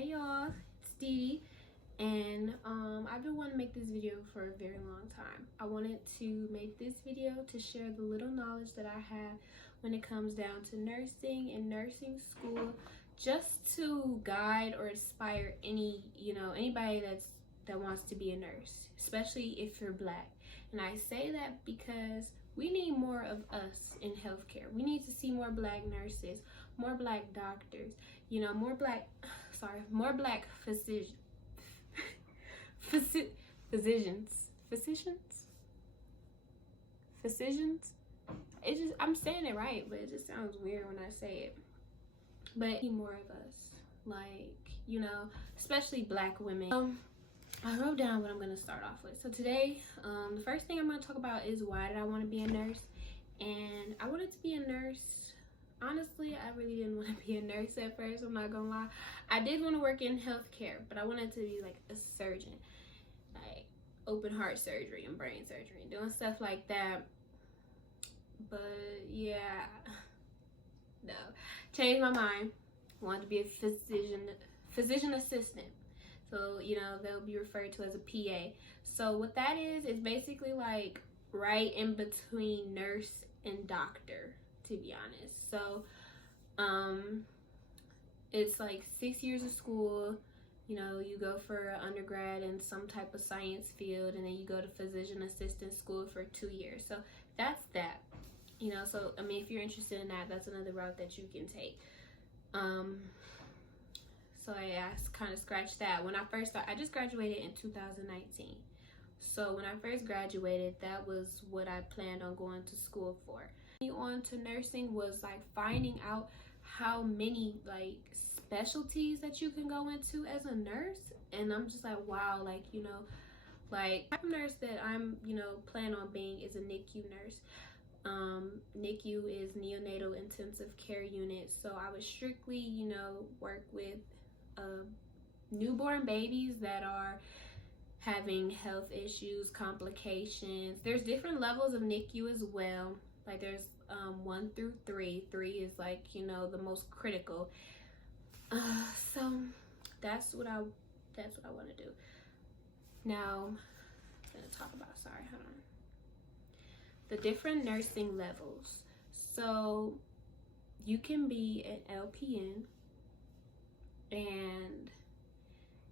Hey y'all, it's Dee, and I've been wanting to make this video for a very long time. I wanted to make this video to share the little knowledge that I have when it comes down to nursing and nursing school, just to guide or inspire anybody that wants to be a nurse, especially if you're Black. And I say that because we need more of us in healthcare. We need to see more Black nurses, more Black doctors, more Black physicians. I'm saying it right, but it just sounds weird when I say it. But more of us, especially Black women. I wrote down what I'm going to start off with. So today, the first thing I'm going to talk about is why did I want to be a nurse. And I wanted to be a nurse. Honestly, I really didn't want to be a nurse at first, I'm not gonna lie. I did want to work in healthcare, but I wanted to be like a surgeon, like open heart surgery and brain surgery, doing stuff like that. But yeah, no, changed my mind. Wanted to be a physician assistant. So they'll be referred to as a PA. So what that is basically like right in between nurse and doctor, to be honest. So it's like 6 years of school. You go for undergrad in some type of science field, and then you go to physician assistant school for 2 years. So that's that. So I mean, if you're interested in that, that's another route that you can take. So I kind of scratched that. When I first started, I just graduated in 2019. So when I first graduated, that was what I planned on going to school for. On to nursing was like finding out how many like specialties that you can go into as a nurse. And I'm just like, wow, like the type of nurse that I'm plan on being is a NICU nurse. NICU is neonatal intensive care unit. So I would strictly work with newborn babies that are having health issues, complications. There's different levels of NICU as well. Like there's 1 through 3. 3 is like the most critical. So that's what I want to do. Now I'm gonna talk about, hold on, the different nursing levels. So you can be an LPN, and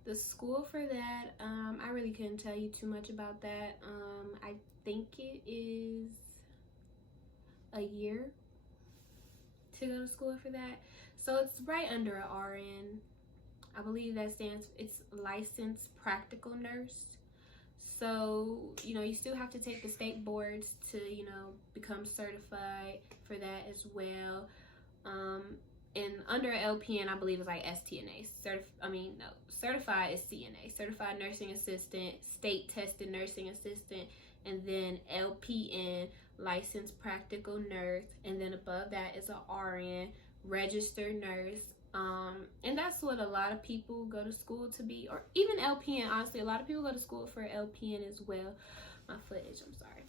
the school for that, I really couldn't tell you too much about that. I think it is a year to go to school for that. So it's right under an RN. I believe that it's licensed practical nurse. So, you still have to take the state boards to, become certified for that as well. And under LPN, I believe it's like STNA. Certified is CNA, Certified Nursing Assistant, State Tested Nursing Assistant, and then LPN, Licensed Practical Nurse, and then above that is a RN, Registered Nurse. And that's what a lot of people go to school to be, or even LPN. Honestly, a lot of people go to school for LPN as well. My footage, I'm sorry.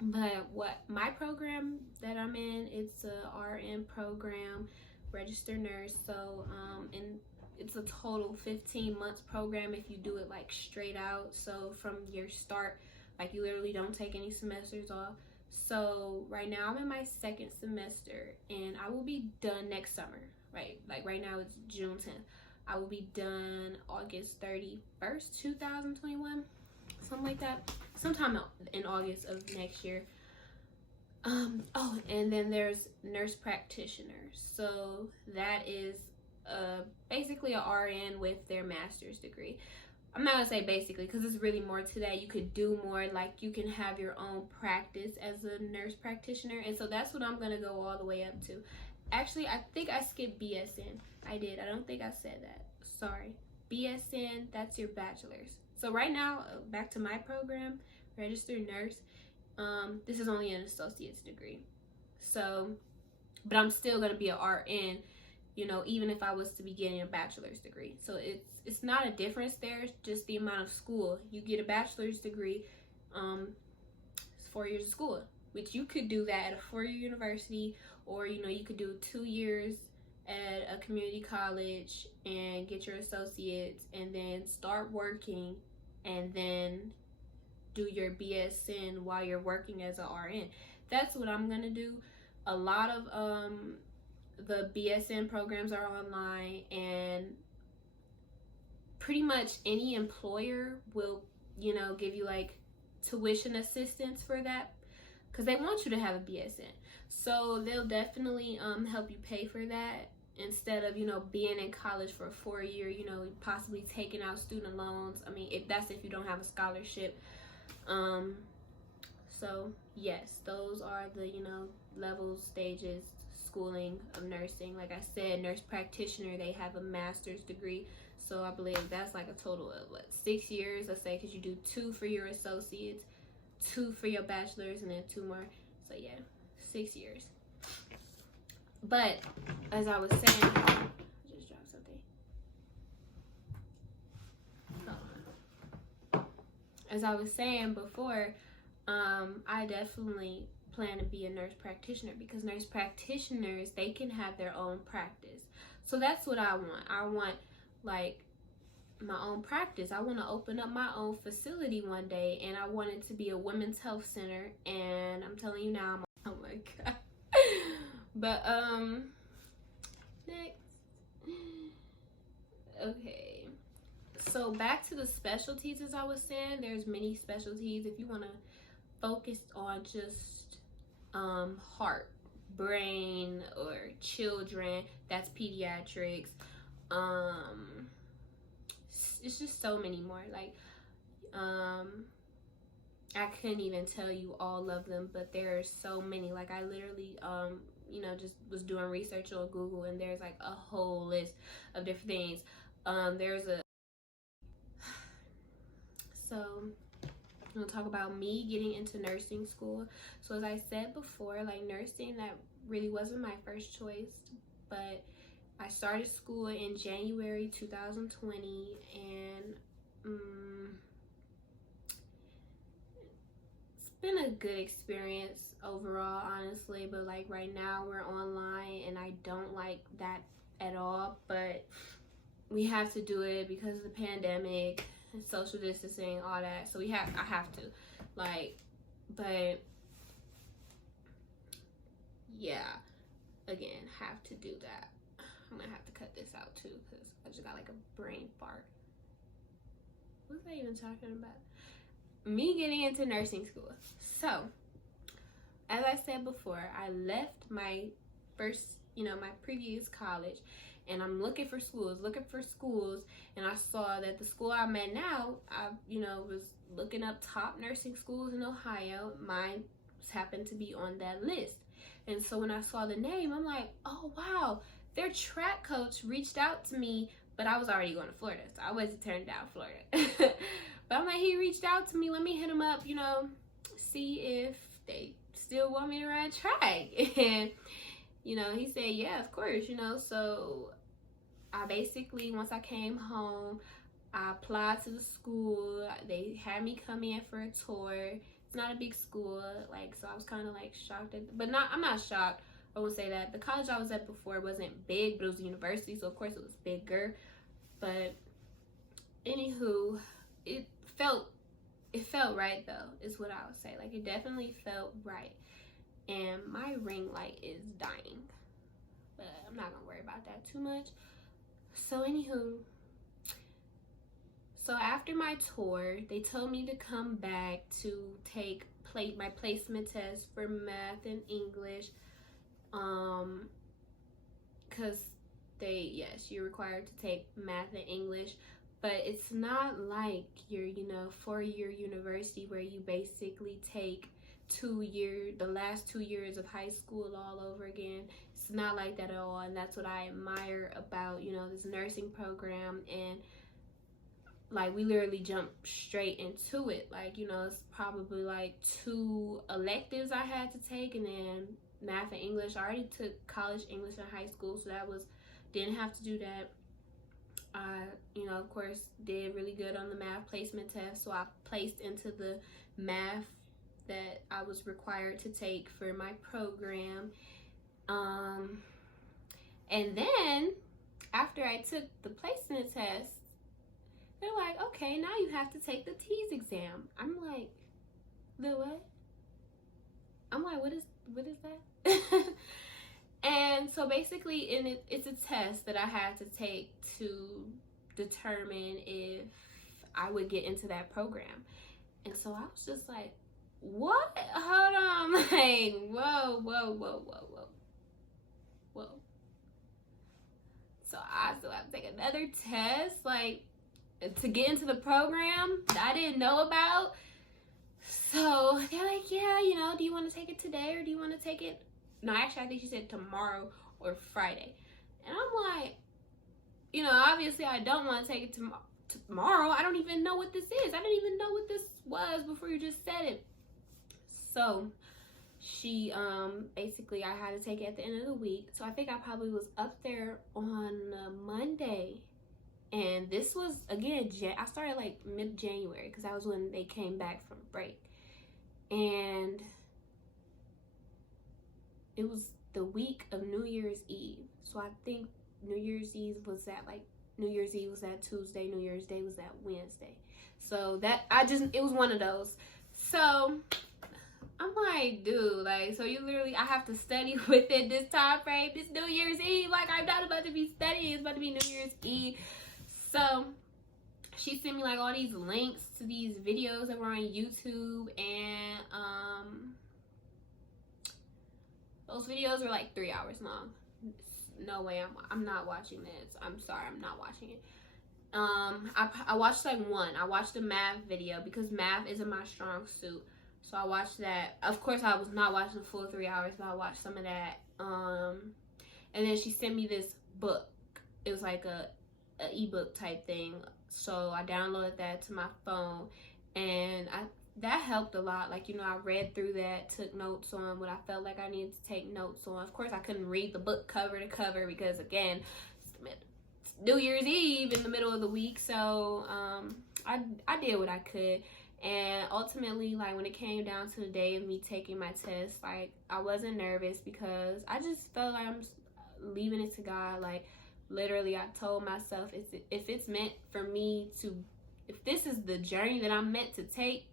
But what my program that I'm in, it's a RN program, registered nurse. So and it's a total 15 months program if you do it like straight out. So from your start, like you literally don't take any semesters off. So right now I'm in my 2nd semester, and I will be done next summer. Right, like right now it's June 10th. I will be done August 31st, 2021, something like that. Sometime in August of next year. Oh, and then there's nurse practitioner. So that is basically a RN with their master's degree. I'm not gonna say basically, because it's really more to that. You could do more, like you can have your own practice as a nurse practitioner. And so that's what I'm gonna go all the way up to. Actually, I think I skipped BSN. I did. I don't think I said that. Sorry. BSN, that's your bachelor's. So right now, back to my program, registered nurse. This is only an associate's degree. So, but I'm still going to be an RN, even if I was to be getting a bachelor's degree. So it's not a difference there. It's just the amount of school. You get a bachelor's degree, it's 4 years of school, which you could do that at a 4-year university, or you could do 2 years at a community college and get your associates and then start working and then do your BSN while you're working as a RN. That's what I'm gonna do. A lot of the BSN programs are online, and pretty much any employer will, you know, give you like tuition assistance for that because they want you to have a BSN. So they'll definitely help you pay for that instead of, you know, being in college for a 4 year, you know, possibly taking out student loans. I mean, if you don't have a scholarship. So yes, those are the, you know, levels, stages, schooling of nursing. Like I said, nurse practitioner, they have a master's degree. So I believe that's like a total of 6 years, let's say, because you do 2 for your associates, 2 for your bachelor's, and then 2 more. So yeah, 6 years. But as I was saying, I just dropped something. Oh. As I was saying before, I definitely plan to be a nurse practitioner because nurse practitioners, they can have their own practice. So that's what I want. I want like my own practice. I want to open up my own facility one day, and I want it to be a women's health center. And I'm telling you now, oh my god. But next. Okay. So back to the specialties, as I was saying, there's many specialties. If you want to focus on just heart, brain, or children, that's pediatrics. It's just so many more. Like I couldn't even tell you all of them, but there are so many. Like I literally you know, just was doing research on Google, and there's like a whole list of different things. There's a so I'm gonna talk about me getting into nursing school. So as I said before, like nursing, that really wasn't my first choice, but I started school in January 2020, and it's been a good experience overall, honestly. But like right now we're online, and I don't like that at all, but we have to do it because of the pandemic, social distancing, all that. So I have to, like, but yeah, again, have to do that. I'm gonna have to cut this out too because I just got like a brain fart. What was I even talking about? Me getting into nursing school. So, as I said before, I left my first, you know, my previous college, and I'm looking for schools, and I saw that the school I'm at now, I, you know, was looking up top nursing schools in Ohio. Mine happened to be on that list. And so when I saw the name, I'm like, oh wow, their track coach reached out to me, but I was already going to Florida, so I wasn't turning down Florida. But I'm like, he reached out to me, let me hit him up, you know, see if they still want me to run track. And you know, he said, yeah, of course, you know. So I basically, once I came home, I applied to the school. They had me come in for a tour. It's not a big school, like, so I was kind of like shocked but I'm not shocked. I would say that the college I was at before wasn't big, but it was a university, so of course it was bigger. But anywho, it felt right though, is what I would say. Like, it definitely felt right. And my ring light is dying, but I'm not gonna worry about that too much. So anywho, so after my tour, they told me to come back to take my placement test for math and English, because you're required to take math and English, but it's not like your, you know, 4-year university where you basically take the last 2 years of high school all over again. It's not like that at all, and that's what I admire about, you know, this nursing program. And like, we literally jump straight into it. Like, you know, it's probably like 2 electives I had to take, and then math and English. I already took college English in high school, so didn't have to do that. You know, of course, did really good on the math placement test, so I placed into the math that I was required to take for my program. And then after I took the placement test, they're like, okay, now you have to take the TEAS exam. I'm like, the what? I'm like, what is that? And so basically, it's a test that I had to take to determine if I would get into that program. And so I was just like, what? Hold on. Like, whoa. So I still have to take another test, like, to get into the program that I didn't know about. So they're like, yeah, do you want to take it today or do you want to take it? No, actually, I think she said tomorrow or Friday. And I'm like, obviously I don't want to take it tomorrow. I don't even know what this is. I didn't even know what this was before you just said it. So she, basically I had to take it at the end of the week. So I think I probably was up there on Monday. And this was, again, I started like mid-January because that was when they came back from break. And it was the week of New Year's Eve. So I think New Year's Eve was that Tuesday, New Year's Day was that Wednesday. So it was one of those. So I'm like, dude, like, so you literally, I have to study within this time frame, this New Year's Eve. Like, I'm not about to be studying. It's about to be New Year's Eve. So she sent me like all these links to these videos that were on YouTube, and those videos were like 3 hours long. No way, I'm not watching this. I'm sorry, I'm not watching it. I watched like one. I watched the math video because math isn't my strong suit. So I watched that. Of course, I was not watching the full 3 hours, but I watched some of that. And then she sent me this book. It was like a ebook type thing. So I downloaded that to my phone, and that helped a lot. Like, I read through that, took notes on what I felt like I needed to take notes on. Of course, I couldn't read the book cover to cover because, again, it's New Year's Eve in the middle of the week. So I did what I could. And ultimately, like, when it came down to the day of me taking my test, like, I wasn't nervous because I just felt like I'm leaving it to God. Like, literally, I told myself, if it's meant for me to, if this is the journey that I'm meant to take,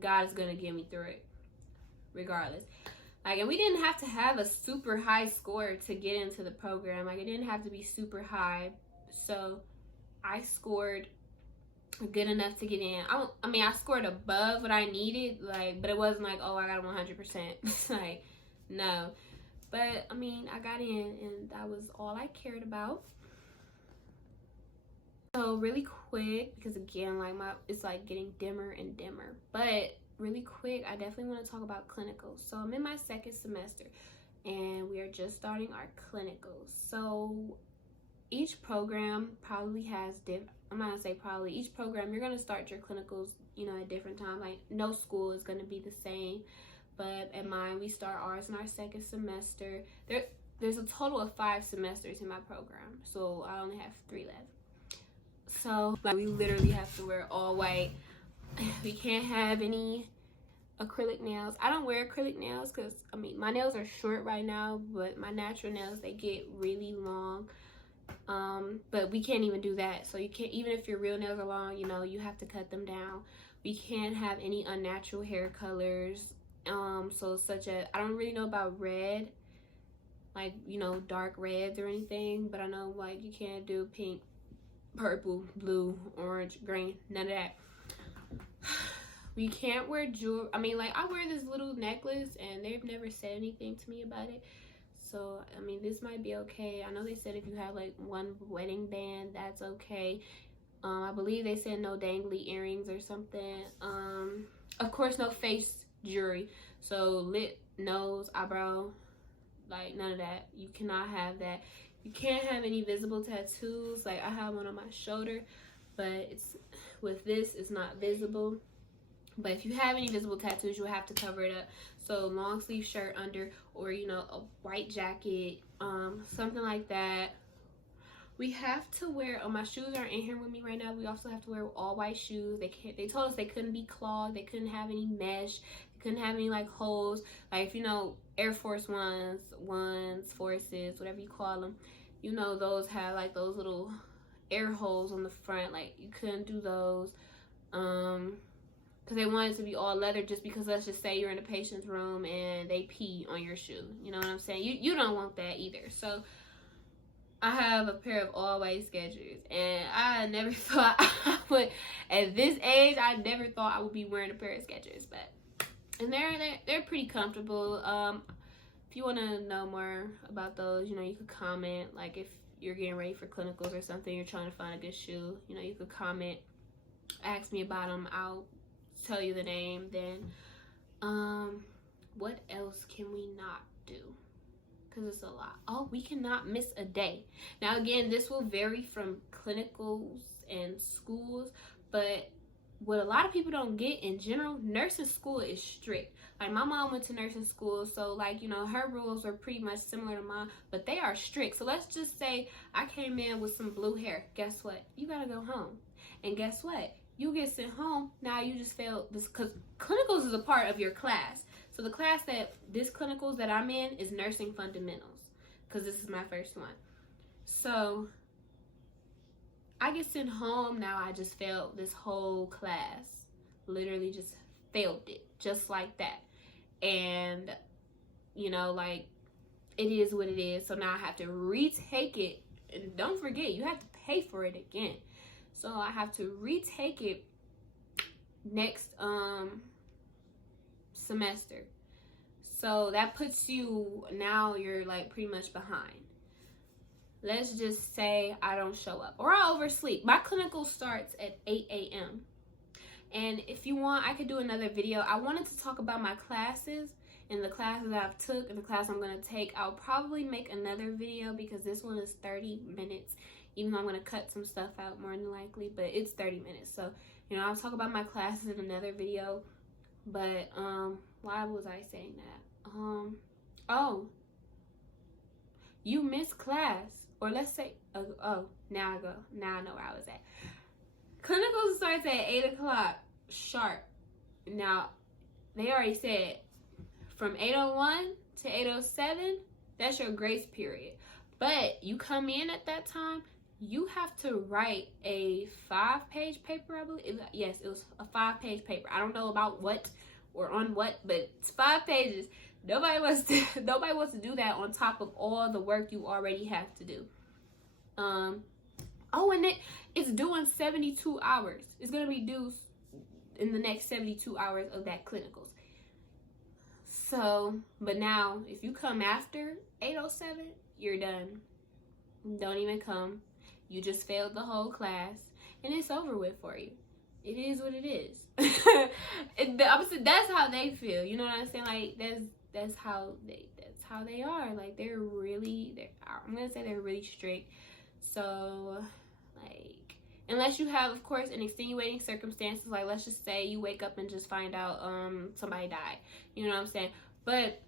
God is gonna get me through it, regardless. Like, and we didn't have to have a super high score to get into the program. Like, it didn't have to be super high. So I scored good enough to get in. I scored above what I needed, like, but it wasn't like, oh, I got a 100%. Like, no. But I got in, and that was all I cared about. So really quick, because again, like, it's like getting dimmer and dimmer. But really quick, I definitely want to talk about clinicals. So I'm in my second semester, and we are just starting our clinicals. So each program probably has I'm not gonna say probably, each program you're gonna start your clinicals, at different times. Like, no school is gonna be the same. But at mine, we start ours in our second semester. There's a total of 5 semesters in my program, so I only have 3 left. So, like, we literally have to wear all white. We can't have any acrylic nails. I don't wear acrylic nails because, my nails are short right now, but my natural nails, they get really long. But we can't even do that. So you can't, even if your real nails are long, you have to cut them down. We can't have any unnatural hair colors. So such as, I don't really know about red, like, dark reds or anything, but I know, like, you can't do pink, purple, blue, orange, green, none of that. We can't wear jewelry. I wear this little necklace, and they've never said anything to me about it. So, this might be okay. I know they said if you have, like, one wedding band, that's okay. I believe they said no dangly earrings or something. Of course, no face jewelry. So, lip, nose, eyebrow, like, none of that. You cannot have that. You can't have any visible tattoos. Like, I have one on my shoulder, but with this, it's not visible. But if you have any visible tattoos, you'll have to cover it up. So long sleeve shirt under, or a white jacket, something like that. We have to wear, my shoes aren't in here with me right now. We also have to wear all white shoes. They told us they couldn't be clogged. They couldn't have any mesh. They couldn't have any, like, holes. Like, if Air Force Ones, Forces, whatever you call them. You know, those have like those little air holes on the front. Like, you couldn't do those. Because they wanted to be all leather, just because let's just say you're in a patient's room and they pee on your shoe. You know what I'm saying? You don't want that either. So I have a pair of all white Skechers, and I never thought I would, at this age, I never thought I would be wearing a pair of Skechers, but, and they're pretty comfortable. If you want to know more about those, you know, you could comment, like if you're getting ready for clinicals or something, you're trying to find a good shoe, you know, you could comment, ask me about them, I'll tell you the name. Then what else can we not do? Because it's a lot. Oh, we cannot miss a day. Now again, this will vary from clinicals and schools, but what a lot of people don't get in general, nursing school is strict. Like, my mom went to nursing school, so like, you know, her rules are pretty much similar to mine, but they are strict. So let's just say I came in with some blue hair. Guess what? You gotta go home. And guess what? You get sent home. Now you just failed this, because clinicals is a part of your class. So the class that this clinicals that I'm in is nursing fundamentals, because this is my first one. So I get sent home. Now I just failed this whole class. Literally just failed it, just like that. And, you know, like, it is what it is. So now I have to retake it. And don't forget, you have to pay for it again. So I have to retake it next semester. So that puts you, now you're like pretty much behind. Let's just say I don't show up, or I oversleep. My clinical starts at 8 a.m. And if you want, I could do another video. I wanted to talk about my classes and the classes that I've took and the class I'm going to take. I'll probably make another video, because this one is 30 minutes. Even though I'm going to cut some stuff out more than likely, but it's 30 minutes. So, you know, I'll talk about my classes in another video. But, why was I saying that? Oh, you missed class. Or let's say, oh, now I know where I was at. Clinical starts at 8 o'clock sharp. Now, they already said from 8:01 to 8:07, that's your grace period. But you come in at that time, you have to write a 5-page paper, I believe. Yes, it was a 5-page paper. I don't know about what or on what, but it's 5 pages. Nobody wants to do that on top of all the work you already have to do. Oh, and it's due in 72 hours. It's gonna be due in the next 72 hours of that clinicals. So, but now if you come after 8:07, you're done. Don't even come. You just failed the whole class, and it's over with for you. It is what it is. That's how they feel. You know what I'm saying? Like, that's how they are. Like, I'm gonna say they're really strict. So, like, unless you have, of course, an extenuating circumstances, like let's just say you wake up and just find out somebody died. You know what I'm saying? But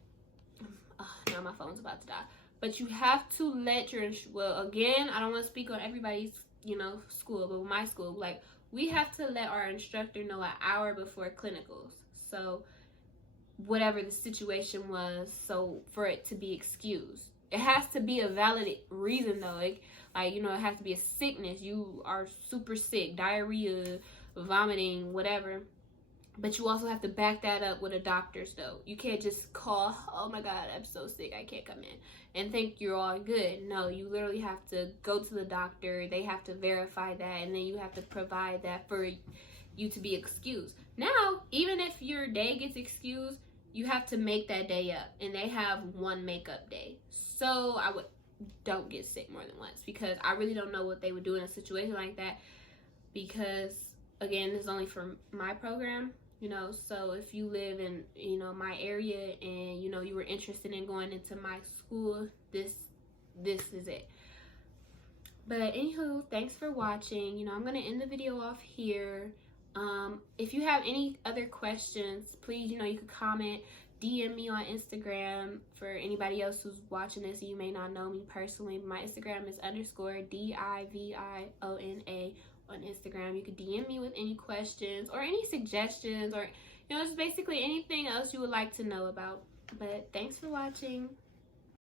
now my phone's about to die. But you have to let your, well, again, I don't want to speak on everybody's, you know, school, but with my school, like, we have to let our instructor know an hour before clinicals. So whatever the situation was, so for it to be excused. It has to be a valid reason, though. Like, you know, it has to be a sickness. You are super sick, diarrhea, vomiting, whatever. But you also have to back that up with a doctor's note. You can't just call, oh my God, I'm so sick, I can't come in, and think you're all good. No, you literally have to go to the doctor. They have to verify that, and then you have to provide that for you to be excused. Now, even if your day gets excused, you have to make that day up, and they have one makeup day. So don't get sick more than once, because I really don't know what they would do in a situation like that, because again, this is only for my program, you know. So if you live in, you know, my area, and you know you were interested in going into my school, this is it. But anywho, thanks for watching. You know, I'm gonna end the video off here. If you have any other questions, please, you know, you could comment, DM me on Instagram. For anybody else who's watching this, you may not know me personally, my Instagram is _DIVIONA on Instagram. You could DM me with any questions or any suggestions, or, you know, just basically anything else you would like to know about. But thanks for watching.